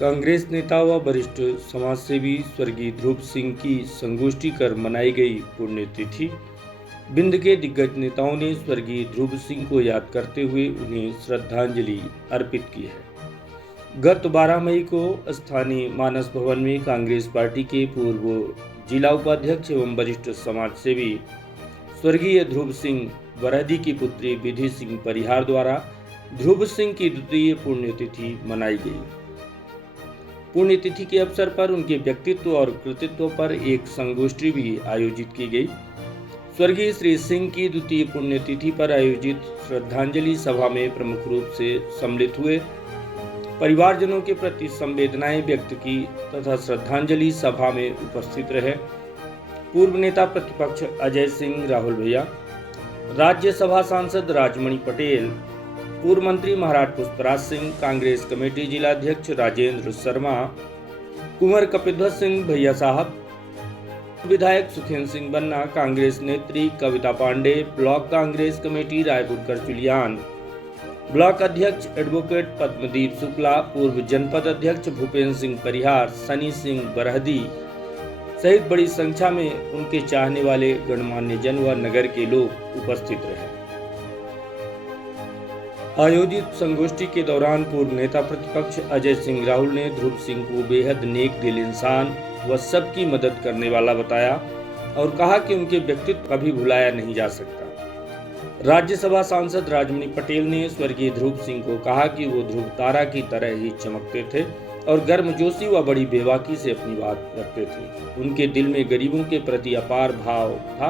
कांग्रेस नेता व वरिष्ठ समाजसेवी स्वर्गीय ध्रुव सिंह की संगोष्ठी कर मनाई गई पुण्यतिथि। बिंद के दिग्गज नेताओं ने स्वर्गीय ध्रुव सिंह को याद करते हुए उन्हें श्रद्धांजलि अर्पित की है। गत 12 मई को स्थानीय मानस भवन में कांग्रेस पार्टी के पूर्व जिला उपाध्यक्ष एवं वरिष्ठ समाजसेवी स्वर्गीय ध्रुव सिंह बरहदी की पुत्री विधि सिंह परिहार द्वारा ध्रुव सिंह की द्वितीय पुण्यतिथि मनाई गई। पुण्यतिथि के अवसर पर उनके व्यक्तित्व और कृतित्व पर एक संगोष्ठी भी आयोजित की गई। स्वर्गीय श्री सिंह की द्वितीय पुण्यतिथि पर आयोजित श्रद्धांजलि सभा में प्रमुख रूप से सम्मिलित हुए, परिवारजनों के प्रति संवेदनाएं व्यक्त की तथा श्रद्धांजलि सभा में उपस्थित रहे पूर्व नेता प्रतिपक्ष अजय सिंह राहुल भैया, राज्यसभा सांसद राजमणि पटेल, पूर्व मंत्री महाराज पुष्पराज सिंह, कांग्रेस कमेटी जिलाध्यक्ष राजेंद्र शर्मा, कुंवर कपिध्वज सिंह भैया साहब, विधायक सुखेंद्र सिंह बन्ना, कांग्रेस नेत्री Kavita Pandey, block Congress committee Raipur Karchuliyan, block अध्यक्ष एडवोकेट पद्मदीप शुक्ला, पूर्व जनपद अध्यक्ष भूपेंद्र सिंह परिहार, सनी सिंह बरहदी सहित बड़ी संख्या में उनके चाहने वाले गणमान्य जन व नगर के लोग उपस्थित रहे। आयोजित संगोष्ठी के दौरान पूर्व नेता प्रतिपक्ष अजय सिंह राहुल ने ध्रुव सिंह को बेहद नेक दिल इंसान व सबकी मदद करने वाला बताया और कहा कि उनके व्यक्तित्व कभी भुलाया नहीं जा सकता। राज्यसभा सांसद राजमणि पटेल ने स्वर्गीय ध्रुव सिंह को कहा कि वो ध्रुव तारा की तरह ही चमकते थे और गर्मजोशी व बड़ी बेबाकी से अपनी बात रखते थे। उनके दिल में गरीबों के प्रति अपार भाव था।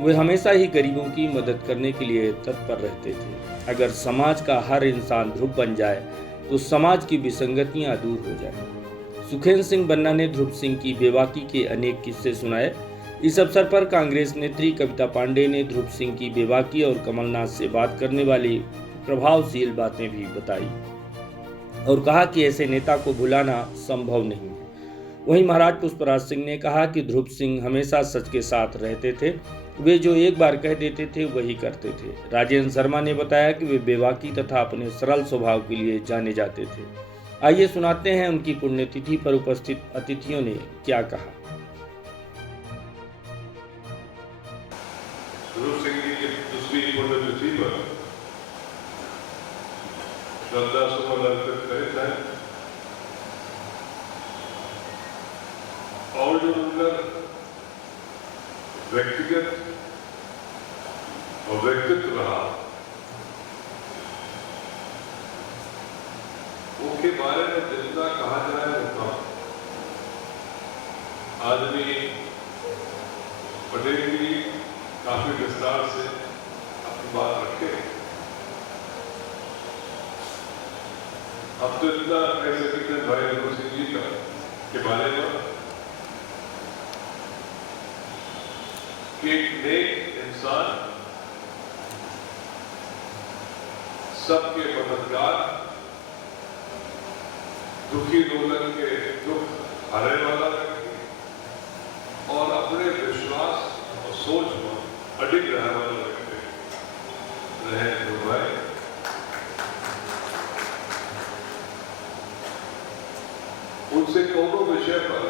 वे हमेशा ही गरीबों की मदद करने के लिए तत्पर रहते थे। अगर समाज का हर इंसान ध्रुव बन जाए तो समाज की विसंगतियां दूर हो जाए। सुखेंद्र सिंह बन्ना ने ध्रुव सिंह की बेबाकी के अनेक किस्से सुनाए। इस अवसर पर कांग्रेस नेत्री कविता पांडे ने ध्रुव सिंह की बेबाकी और कमलनाथ से बात करने वाली प्रभावशील बातें भी बताई और कहा कि ऐसे नेता को भुलाना संभव नहीं है। वहीं महाराज पुष्पराज सिंह ने कहा कि ध्रुव सिंह हमेशा सच के साथ रहते थे। वे जो एक बार कह देते थे वही करते थे। राजेंद्र शर्मा ने बताया कि वे बेबाकी तथा अपने सरल स्वभाव के लिए जाने जाते थे। आइए सुनाते हैं उनकी पुण्यतिथि पर उपस्थित अतिथियों ने क्या कहा। ध्रुव सिंह जी की दूसरी पुण्यतिथि पर श्रद्धा सुमन अर्पित करते हैं और जो उनका व्यक्तिगत और व्यक्तित्व रहा उनके बारे में जितना कहा जाए उतना। आदमी पटेल भी काफी विस्तार से अपनी बात रखे। अब तो इतना कह सकते हैं भाई ध्रुव सिंह जी के बारे में कि एक नेक इंसान, सबके मददगार, दुखी लोगों के दुख हरने वाला व्यक्ति और अपने विश्वास और सोच में अडिग रहने वाला व्यक्ति रहे ध्रुव भाई। उनसे दोनों विषय पर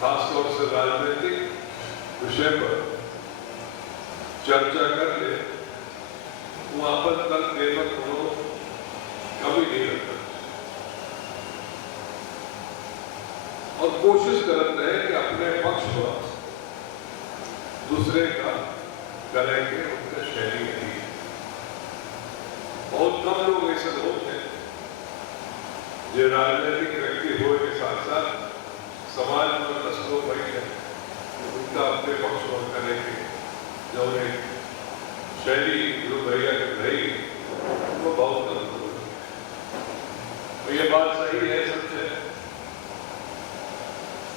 खासतौर से राजनीतिक विषय पर चर्चा करके वहां पर तर्क देवक कभी नहीं रखता और कोशिश करते हैं कि अपने पक्ष पर दूसरे का करेंगे उनका शैली नहीं। बहुत कम लोग ऐसे लोग हैं जो राजनीतिक व्यक्ति होने के साथ साथ समाज में दस्तों बैठे उनका अपने पक्ष में करेंगे। जो उन्हें शैली जो भैया रही वो बहुत कम। तो ये बात सही है, सच है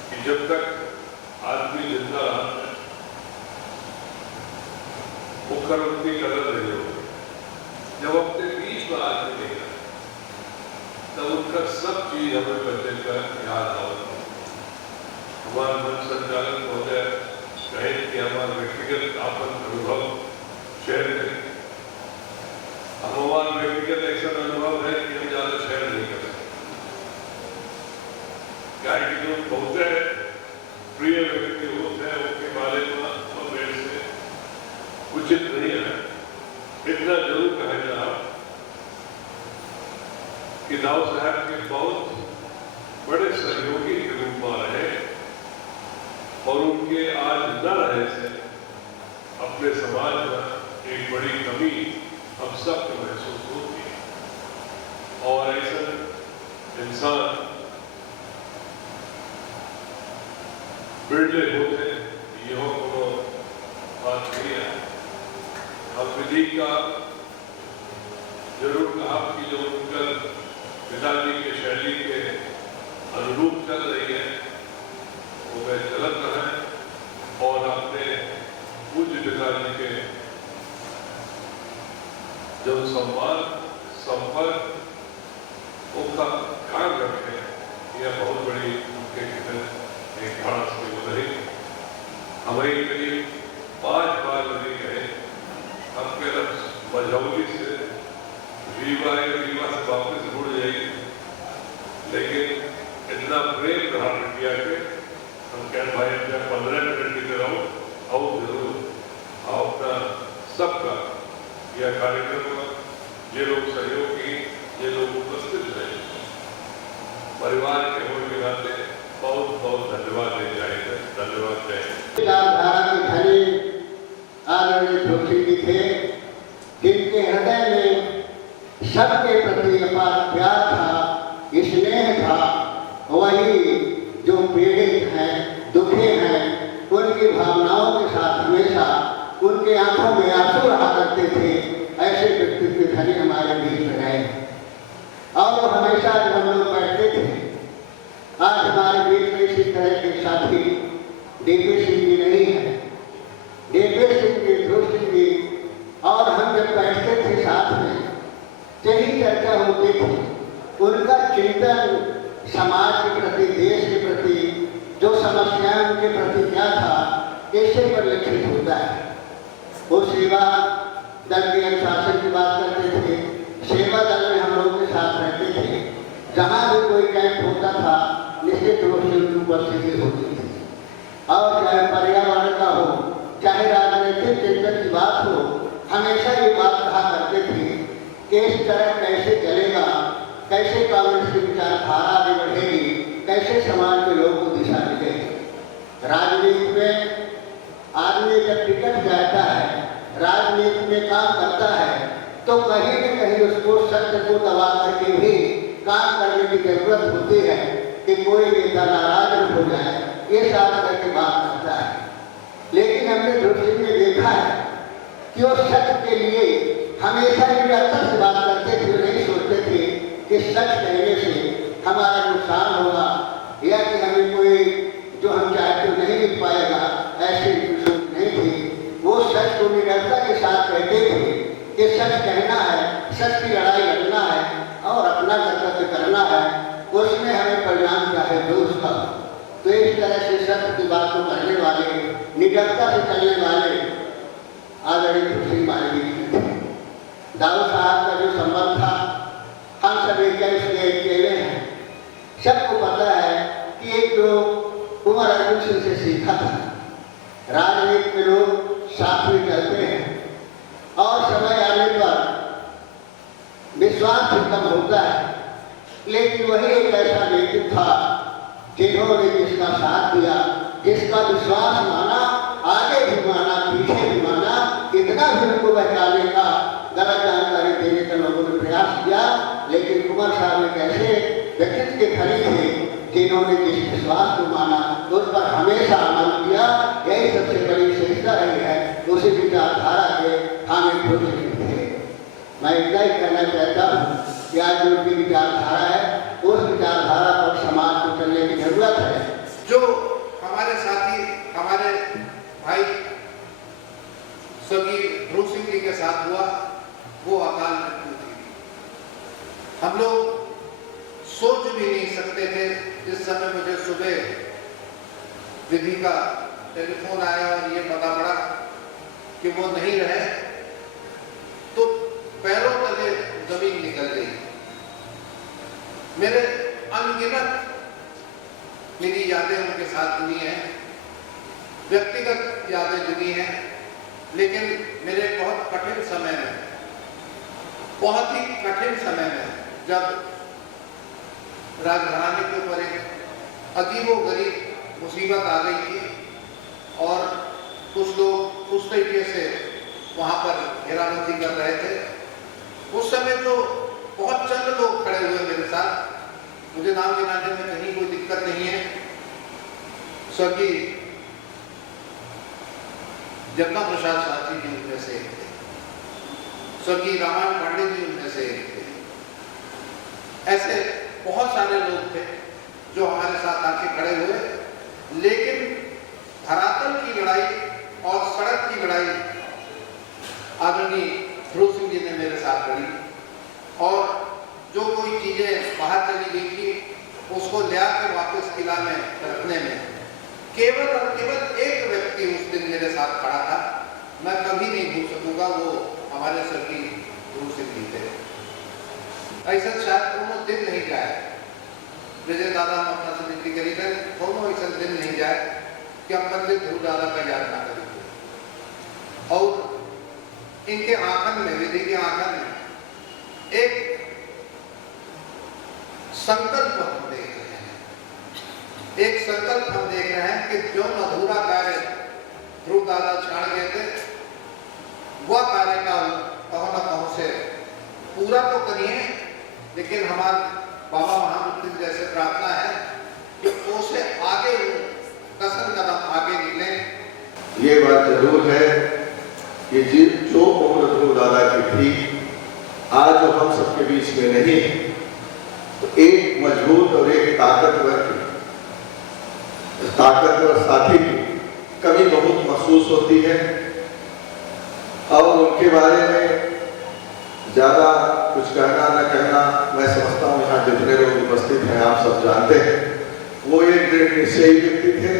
कि जब तक आदमी जिंदा रहा मुखर उनकी कदर नहीं होगी। जब अपने बीच में आदमी नहीं रहा तब उनका सब चीज हमें बदल कर याद आता। हमारा मन संचालन हो जाए कहे कि हमारा व्यक्तिगत आपन अनुभव शेयर करें। हमारा व्यक्तिगत ऐसा अनुभव है कि हम ज़्यादा शेयर नहीं कर सकते, क्या कि जो बहुत प्रिय व्यक्ति होते हैं उनके बारे में और मेरे से उचित नहीं है। इतना जरूर कहा जा कि दाऊ साहब के बहुत बड़े सहयोगी के रूप में रहे और उनके आज न रहने से अपने समाज में एक बड़ी कमी अब सबको महसूस होती है और ऐसा इंसान बिरले होते यह को बात नहीं है। अब विधि का जरूर कहा कि जो उनका पिताजी के शैली के अनुरूप चल रही है वो वे चलत रहे और अपने पूज्य पिताजी के जो सम्मान संपर्क उनका ध्यान रखें, यह बहुत बड़ी उनके एक खास की वो रही। हमें करीब 5 बार नहीं गए, हम के मझौली से रीवा से वापस मुड़ जाएगी, लेकिन इतना प्रेम धारण किया कि हम कह भाई अपने 15 मिनट की तरह और जरूर अपना सबका यह कार्यक्रम ये लोग सहयोगी ये लोग उपस्थित रहे परिवार के होने के नाते बहुत बहुत धन्यवाद दे जाएंगे। धन्यवाद दें। विचारधारा के धनी आदरणीय ध्रुव सिंह जी थे, जिनके हृदय में सबके प्रति अपार प्यार था, स्नेह था। वही जो पीड़ित हैं, दुखी हैं, उनकी भावनाओं के साथ हमेशा उनके आंखों में आंसू रहा करते थे। ऐसे व्यक्तित्व धनी हमारे बीच में रहे और हमेशा जब हम लोग बैठते थे, आज हमारे बीच में इसी तरह के साथी डीपी सिंह जी नहीं है, डीपी सिंह जी, ध्रुव सिंह जी और हम जब बैठते थे साथ में यही चर्चा होती थी। उनका चिंतन समाज के प्रति, देश के प्रति, जो समस्याएं उनके प्रति क्या था, इससे परिलक्षित होता है। वो सेवा दल के अनुशासन की बात करते थे, सेवा दल में हम लोग के साथ रहते थे। जहाँ भी कोई कैंप होता था निश्चित रूप से उनकी उपस्थिति होती थी और चाहे पर्यावरण का हो, चाहे राजनीतिक चिंतन की बात हो, हमेशा ये बात कहा करते थे कि इस तरह कैसे चलेगा, कैसे कांग्रेस की विचारधारा आगे बढ़ेगी, कैसे समाज के लोगों को दिशा मिलेगी। राजनीति में आदमी जब टिकट जाता है, राजनीति में काम करता है, तो कहीं न कहीं उसको सत्य को दबा करके भी काम करने की जरूरत होती है कि कोई नेता नाराज न हो जाए, ये साथ करके बात करता है। लेकिन हमने ध्रुव सिंह में देखा है कि वो सत्य के लिए हमेशा निरंतर से बात करते थे। नहीं सोचते थे कि सच कहने से हमारा नुकसान होगा या कि हमें कोई जो हम चाहते हो नहीं मिल पाएगा, ऐसी सोच नहीं थी। वो सच को निरंतर के साथ कहते थे कि सच कहना है, सच की लड़ाई लड़ना है और अपना कर्तव्य करना है, उसमें हमें परिणाम चाहे जो उसका। तो इस तरह से सत्य की बात को करने वाले, निरंतर से चलने वाले आदरणीय ध्रुव सिंह हमारे बीच में थे। दाऊ साहब का जो संबंध था, हम सभी क्या इसके अकेले हैं। सबको पता है कि एक लोग कुंवर अर्जुन सिंह से सीखा था। राजनीति में लोग साथ में चलते हैं और समय आने पर विश्वास भी कम होता है, लेकिन वही एक ऐसा व्यक्ति था जिन्होंने जिसका साथ दिया, जिसका विश्वास माना, आगे भी माना, पीछे भी माना, इतना भी उनको बहकाने का, गलत जानकारी देने का लोगों ने प्रयास किया। लेकिन कुंवर साहब एक ऐसे व्यक्तित्व के धनी थे जिन्होंने जिस विश्वास को माना तो उस पर हमेशा अमल किया। यही सबसे बड़ी विशेषता रही है उसी विचारधारा के हमें ध्रुव सिंह थे। मैं इतना ही कहना चाहता हूँ कि आज जो उनकी विचारधारा है, उस विचारधारा पर समाज को चलने की जरूरत है। जो हमारे साथी, हमारे भाई स्वर्गीय ध्रुव सिंह जी के साथ हुआ, वो अकाल मृत्यु थी। हम लोग सोच भी नहीं सकते थे। जिस समय मुझे सुबह विधि का टेलीफोन आया और ये पता पड़ा कि वो नहीं रहे, तो पैरों तले मेरे अनगिनत मेरी यादें उनके साथ जुड़ी हैं, व्यक्तिगत यादें जुड़ी हैं, लेकिन मेरे बहुत कठिन समय में, बहुत ही कठिन समय में, जब राजघराने के ऊपर एक अजीबोगरीब मुसीबत आ गई थी और कुछ लोग उस तरीके से वहाँ पर घेराबंदी कर रहे थे, उस समय जो बहुत चंद लोग खड़े हुए मेरे साथ, मुझे नाम गिनाने में कहीं कोई दिक्कत नहीं है। स्वर्गीय जगन्नाथ प्रसाद शास्त्री जी उनमें से एक थे, स्वर्गीय रामायण पांडे जी उनमें से एक थे। ऐसे बहुत सारे लोग थे जो हमारे साथ आके खड़े हुए, लेकिन धरातल की लड़ाई और सड़क की लड़ाई आदरणीय ध्रुव सिंह जी ने मेरे साथ लड़ी, और जो कोई चीजें बाहर चली गई थी उसको ले आकर वापस किला में रखने में केवल और केवल एक व्यक्ति उस दिन मेरे साथ खड़ा था, मैं कभी नहीं भूल सकूंगा, वो हमारे स्वर्गीय ध्रुव सिंह जी थे। ऐसा शायद दोनों दिन नहीं जाए, विजय दादा हम अपना से विनती करी थे, दोनों ऐसा दिन नहीं जाए कि हम पंडित ध्रुव दादा का याद ना करें। और इनके आंखन में, विधि के आंखन में एक संकल्प हम देख रहे हैं, एक संकल्प हम देख रहे हैं कि जो अधूरा कार्य ध्रुव दादा छाड़ गए थे, वह कार्य का कहो न कहो से पूरा तो करिए, लेकिन हमारे बाबा महामूर्ति जैसे प्रार्थना है कि उसे आगे कसम कदम आगे निकले। ये बात जरूर है कि जो उम्र ध्रुव दादा की थी, आज जो हम सबके बीच में नहीं, तो एक मजबूत और एक ताकतवर साथी की कमी बहुत महसूस होती है। और उनके बारे में ज्यादा कुछ कहना न कहना, मैं समझता हूँ यहाँ जितने लोग उपस्थित हैं आप सब जानते हैं, वो एक दृढ़ निश्चयी व्यक्ति थे।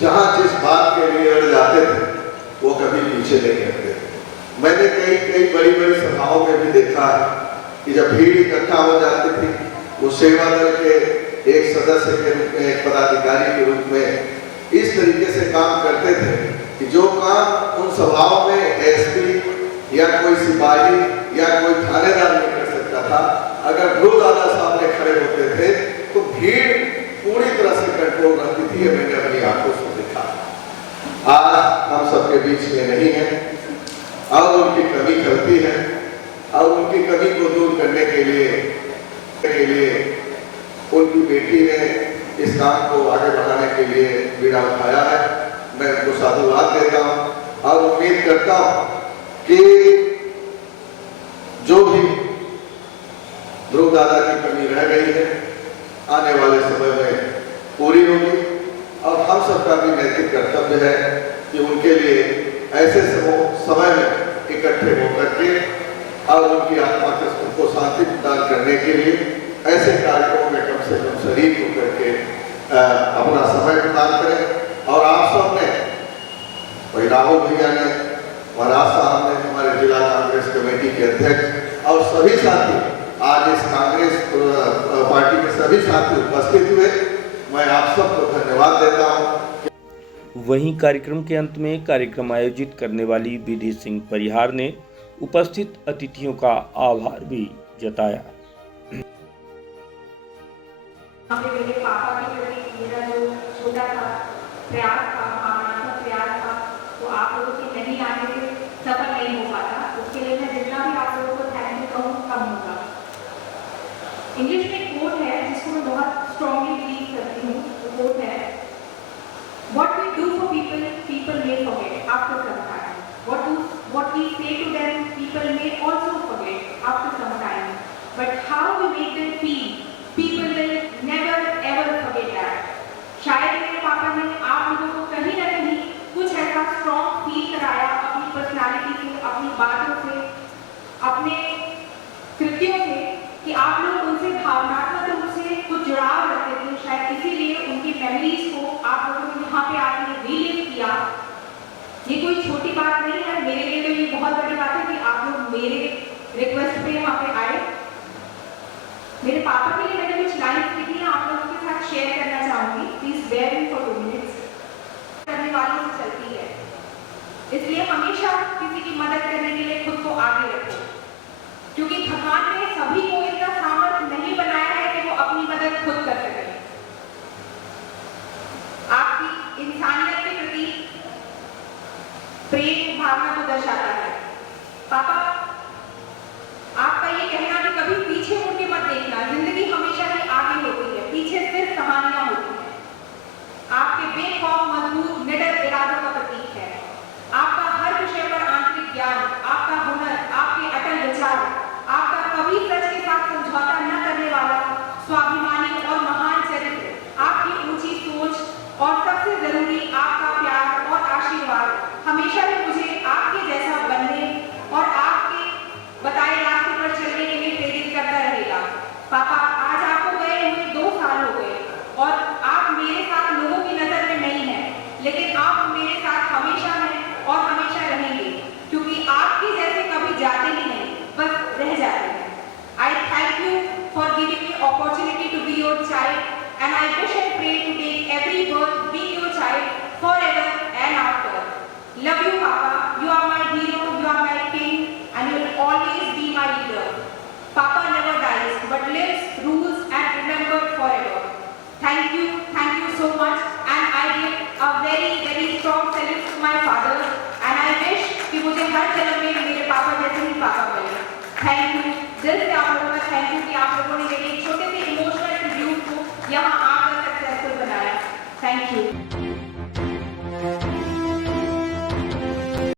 जहाँ जिस बात के लिए अड़ जाते थे वो कभी पीछे नहीं हटते थे। मैंने कई बड़ी बड़ी सभाओं में भी देखा है कि जब भीड़ इकट्ठा हो जाती थी, वो सेवा दल के एक सदस्य के रूप में, एक पदाधिकारी के रूप में इस तरीके से काम करते थे कि जो काम उन सभाओं में एसपी या कोई सिपाही या कोई थानेदार नहीं कर सकता था, अगर ध्रुव दादा सामने खड़े होते थे तो भीड़ पूरी तरह से कंट्रोल रहती थी। ये मैंने अपनी आंखों से देखा। आज हम सबके बीच में नहीं है और उनकी कमी खलती है, और उनकी कमी को दूर करने के लिए उनकी बेटी ने इस काम को आगे बढ़ाने के लिए बीड़ा उठाया है। मैं उनको साधुवाद देता हूँ और उम्मीद करता हूँ कि जो भी ध्रुव दादा की कमी रह गई है आने वाले समय में पूरी होगी, और हम सबका भी नैतिक कर्तव्य है कि उनके लिए ऐसे समय में इकट्ठे होकर के और उनकी आत्मा को शांति प्रदान करने के लिए ऐसे कार्यक्रमों में कम से कम शरीक होकर के अपना समय प्रदान करें। और आप सब ने, भाई राहुल भैया ने, महाराज साहब ने, हमारे जिला कांग्रेस कमेटी के अध्यक्ष और सभी साथी, आज इस कांग्रेस पार्टी के सभी साथी उपस्थित हुए, मैं आप सबको धन्यवाद देता हूँ। वहीं कार्यक्रम के अंत में कार्यक्रम आयोजित करने वाली विधि सिंह परिहार ने उपस्थित अतिथियों का आभार भी जताया। मेरे पापा के प्रति मेरा जो छोटा सा प्रयास था, भावनात्मक प्रयास था, वो आप लोगों के नहीं आने से सफल नहीं हो पाता। उसके लिए मैं जितना भी आप लोगों को थैंक यू कहूँ कम होगा। इंग्लिश में एक कोट है जिसको मैं बहुत स्ट्रॉन्गली बिलीव करती हूँ। वो कोट है, What we do for people, people may forget after some time. What we say to them, people may also forget after some time. But how we make them feel, people will never ever forget that. शायद मेरे पापा ने आप लोगों को कहीं ना कहीं कुछ ऐसा स्ट्रॉन्ग फील कराया अपनी पर्सनालिटी से, अपनी बातों से, अपने कृत्यों से, कि आप लोग उनसे भावनात्मक रूप से कुछ जुड़ाव रखते थे। शायद इसीलिए उनकी मेमोरीज को आप लोगों ने यहाँ पे आके रीलिव किया। ये कोई छोटी बात नहीं है, मेरे लिए तो ये बहुत बड़ी बात है कि आप लोग मेरे रिक्वेस्ट पे यहाँ पे आए। मेरे पापा के लिए please bear in for 2 minutes. करने वालों से चलती है, इसलिए हमेशा किसी की मदद करने के लिए खुद को आगे रखो, क्योंकि भगवान ने सभी को इतना सामर्थ्य नहीं बनाया है कि वो अपनी मदद खुद कर सके। आपकी इंसानियत के प्रति प्रेम भावना को दर्शाता है। पापा, आपका ये कहना कि कभी पीछे मुड़ के मत देखना, जिंदगी हमेशा ही आगे होती है, पीछे सिर्फ कहानियां होती हैं, आपके बेखौफ मजबूत निडर इरादों का प्रतीक है। आपका हर विषय पर आंतरिक ज्ञान, आपका हुनर, आपके अटल विचार, आपका कभी सच के साथ समझौता न करने वाला स्वाभिमानी और महान चरित्र, आपकी ऊंची सोच और सबसे जरूरी आपका प्यार और आशीर्वाद हमेशा ही मुझे आपके जैसा बनने और आपके बताए रास्ते पर चलने के लिए प्रेरित करता रहेगा। पापा, आज आपको गए हुए 2 साल हो गए और आप मेरे साथ लोगों की नजर में नहीं हैं, लेकिन आप मेरे साथ हमेशा हैं और हमेशा रहेंगे, क्योंकि आपके जैसे कभी जाते ही नहीं, बस रह जाते हैं। I thank you for giving me opportunity to be your child, and I wish and pray to take every birth being your child forever and after. Love you, Papa. You are my hero, you are my king, and you will always be my leader. Papa never dies, but lives, rules, and remembered forever. Thank you so much, and I give a very, very strong salute to my father, and I wish कि मुझे हर जन्म में मेरे पापा जैसे ही पापा मिले। Thank you, दिल से आप लोगों का थैंक यू कि आप लोगों ने मेरे एक छोटे से इमोशनल ट्रिब्यूट को यहाँ आकर सक्सेसफुल बनाया। Thank you.